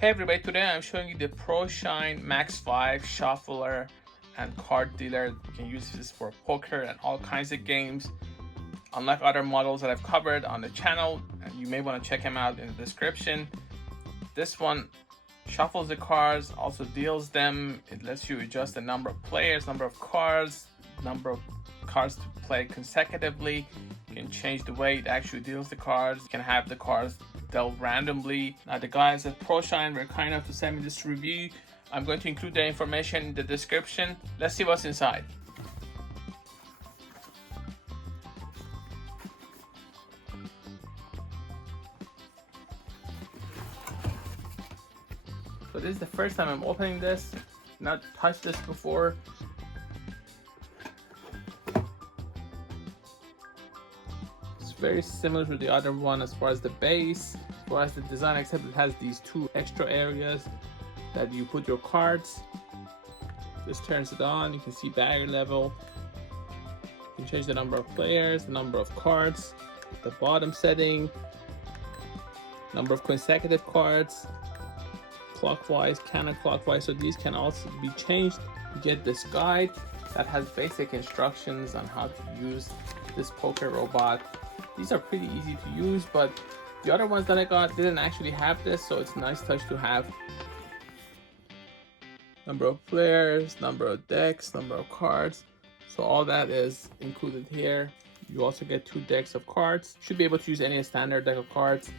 Hey everybody, today I'm showing you the Proshine Max 5 shuffler and card dealer. You can use this for poker and all kinds of games. Unlike other models that I've covered on the channel, and you may want to check them out in the description. This one shuffles the cards, also deals them. It lets you adjust the number of players, number of cards to play consecutively. You can change the way it actually deals the cards. You can have the cards dealt randomly. Now the guys at Proshine were kind enough to send me this review. I'm going to include their information in the description. Let's see what's inside. So this is the first time I'm opening this. Not touched this before. It's very similar to the other one as far as the base, as far as the design, except it has these two extra areas that you put your cards. This turns it on. You can see bagger level. You can change the number of players, the number of cards, the bottom setting, number of consecutive cards, clockwise, counterclockwise. So these can also be changed. You get this guide that has basic instructions on how to use this poker robot. These are pretty easy to use, but the other ones that I got didn't actually have this, so it's a nice touch to have. Number of players, number of decks, number of cards. So all that is included here. You also get 2 decks of cards. Should be able to use any standard deck of cards.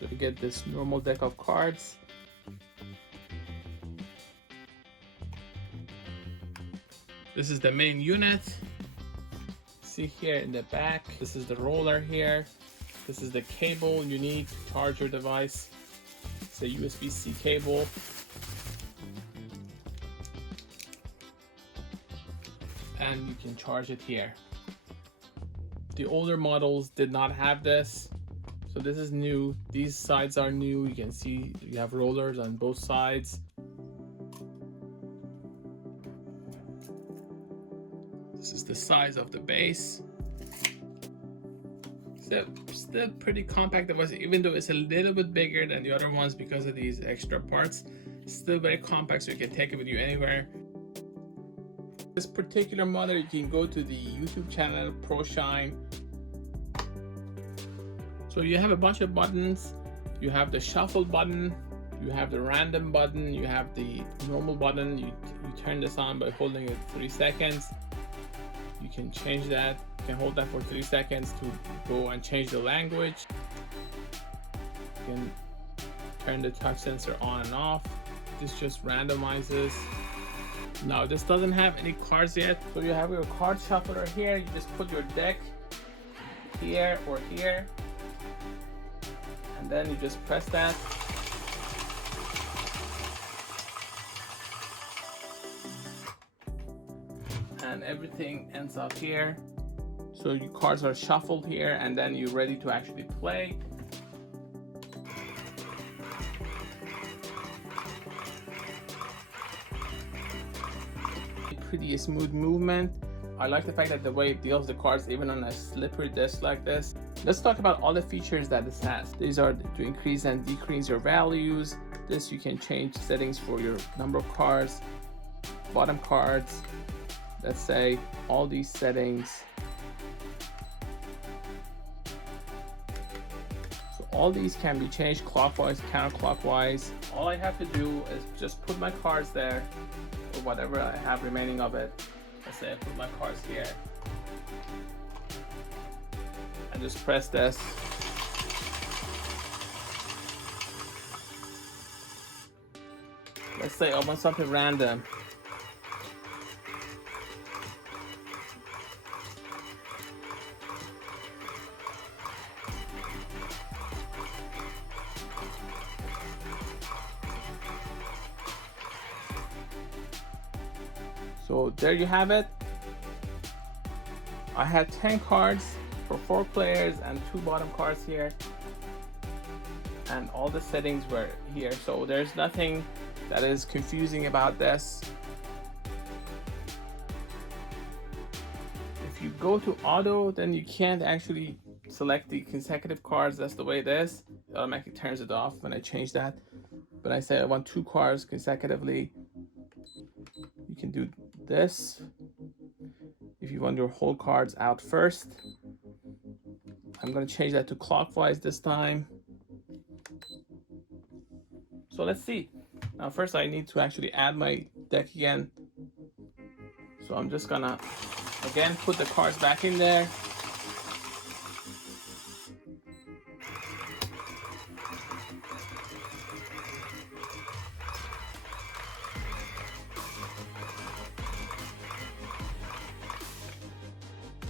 So you get this normal deck of cards. This is the main unit. See here in the back, this is the roller here. This is the cable you need to charge your device. It's a USB-C cable. And you can charge it here. The older models did not have this. So this is new. These sides are new. You can see you have rollers on both sides. This is the size of the base. Still pretty compact device, even though it's a little bit bigger than the other ones because of these extra parts. Still very compact, so you can take it with you anywhere. This particular model, you can go to the YouTube channel Proshine. So you have a bunch of buttons. You have the shuffle button, you have the random button, you have the normal button. You turn this on by holding it 3 seconds. You can change that. You can hold that for 3 seconds to go and change the language. You can turn the touch sensor on and off. This just randomizes. Now this doesn't have any cards yet. So you have your card shuffler here. You just put your deck here or here. And then you just press that. And everything ends up here. So your cards are shuffled here, and then you're ready to actually play. Pretty smooth movement. I like the fact that the way it deals the cards even on a slippery disc like this. Let's talk about all the features that this has. These are to increase and decrease your values. This you can change settings for your number of cards, bottom cards. Let's say all these settings. So all these can be changed clockwise, counterclockwise. All I have to do is just put my cards there, or whatever I have remaining of it. Let's say I put my cards here. And just press this. Let's say I want something random. So there you have it. I had 10 cards for 4 players and 2 bottom cards here. And all the settings were here. So there's nothing that is confusing about this. If you go to auto, then you can't actually select the consecutive cards. That's the way it is. it automatically turns it off when I change that. But I say I want 2 cards consecutively. You can do this. If you want your whole cards out first, I'm going to change that to clockwise this time. So let's see. Now first I need to actually add my deck again. So I'm just gonna again put the cards back in there.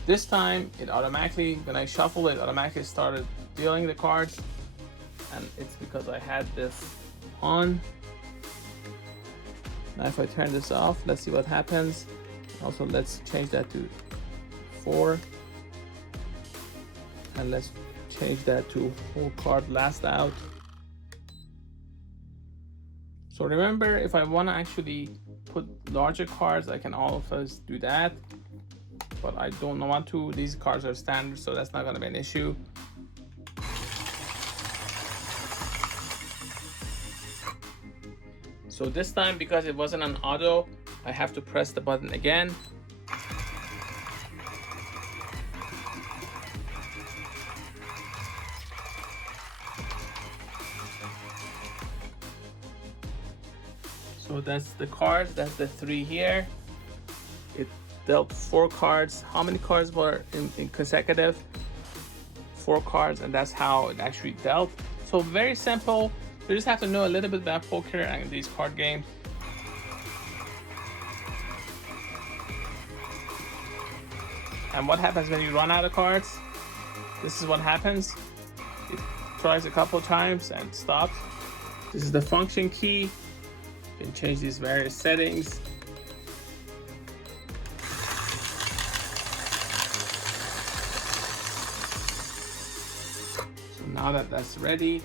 This time it automatically, when I shuffle it, automatically started dealing the cards, and it's because I had this on. Now if I turn this off, let's see what happens. Also let's change that to 4, and let's change that to whole card last out. So remember, if I want to actually put larger cards, I can always do that, but I don't want to. These cards are standard, so that's not going to be an issue. So this time, because it wasn't an auto, I have to press the button again. So that's the cards, that's the 3 here. It dealt 4 cards. How many cards were in consecutive? 4 cards, and that's how it actually dealt. So very simple. You just have to know a little bit about poker and these card games. And what happens when you run out of cards? This is what happens. It tries a couple times and stops. This is the function key. You can change these various settings. So now that that's ready,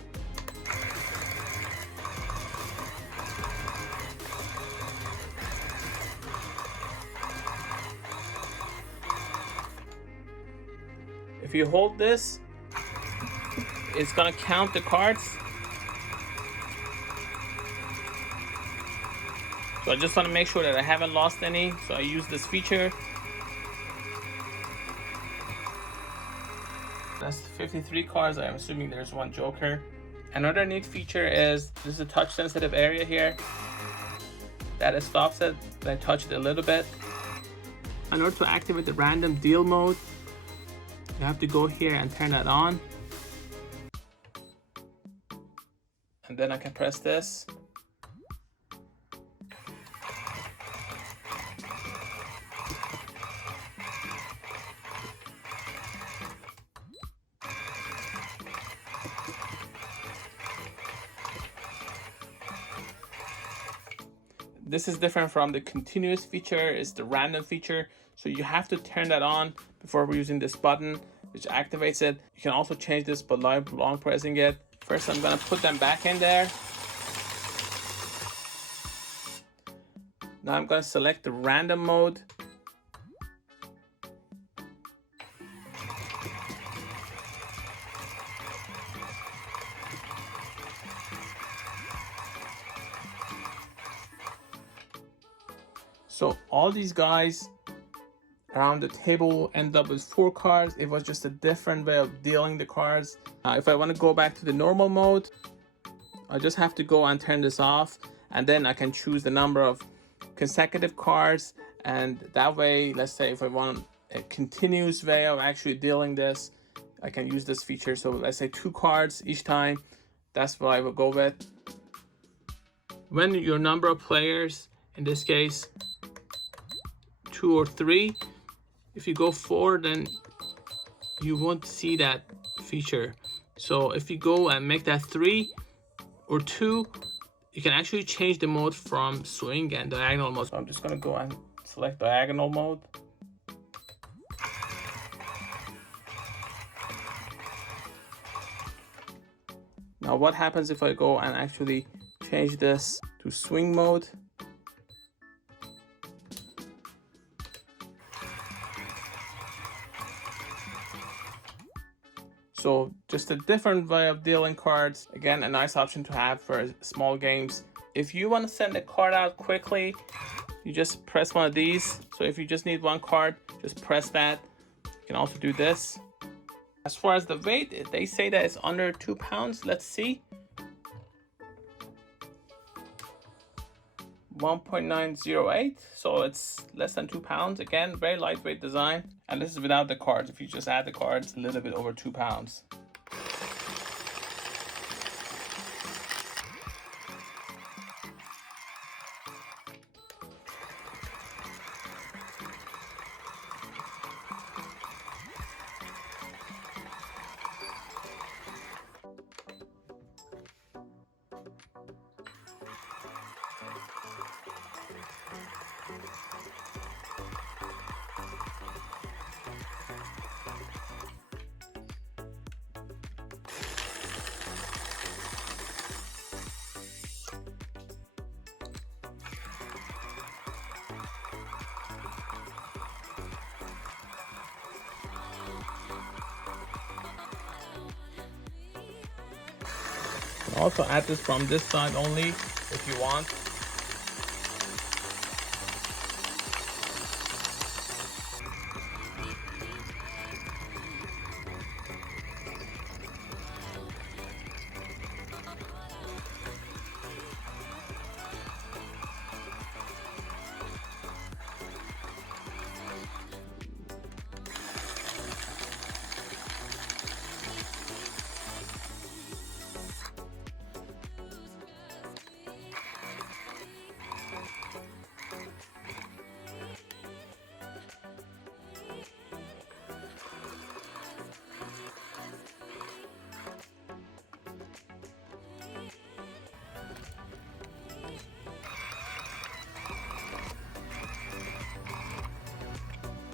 if you hold this, it's gonna count the cards. So I just want to make sure that I haven't lost any, so I use this feature. That's 53 cards. I'm assuming there's 1 joker. Another neat feature is this is a touch sensitive area here. That stops it. I touch it a little bit. In order to activate the random deal mode, you have to go here and turn that on. And then I can press this. This is different from the continuous feature. It's the random feature. So you have to turn that on before we're using this button, which activates it. You can also change this by long pressing it. First, I'm gonna put them back in there. Now I'm gonna select the random mode. So all these guys around the table end up with 4 cards. It was just a different way of dealing the cards. If I want to go back to the normal mode, I just have to go and turn this off, and then I can choose the number of consecutive cards, and that way, let's say if I want a continuous way of actually dealing this, I can use this feature. So let's say 2 cards each time. That's what I will go with. When your number of players, in this case 2 or 3, if you go 4, then you won't see that feature. So if you go and make that 3 or 2, you can actually change the mode from swing and diagonal mode. So I'm just gonna go and select diagonal mode. Now what happens if I go and actually change this to swing mode? So just a different way of dealing cards. Again, a nice option to have for small games. If you want to send a card out quickly, you just press one of these. So if you just need one card, just press that. You can also do this. As far as the weight, they say that it's under 2 pounds. Let's see. 1.908, so it's less than 2 pounds. Again, very lightweight design, and this is without the cards. If you just add the cards, a little bit over 2 pounds. Also add this from this side only if you want.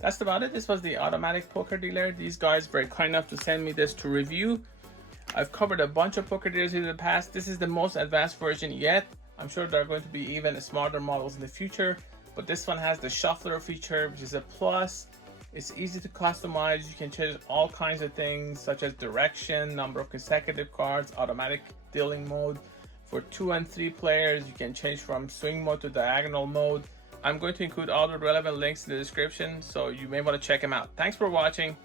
That's about it. This was the automatic poker dealer. These guys were kind enough to send me this to review. I've covered a bunch of poker dealers in the past. This is the most advanced version yet. I'm sure there are going to be even smarter models in the future, but this one has the shuffler feature, which is a plus. It's easy to customize. You can change all kinds of things such as direction, number of consecutive cards, automatic dealing mode. For 2 and 3 players, you can change from swing mode to diagonal mode. I'm going to include all the relevant links in the description, so you may want to check them out. Thanks for watching.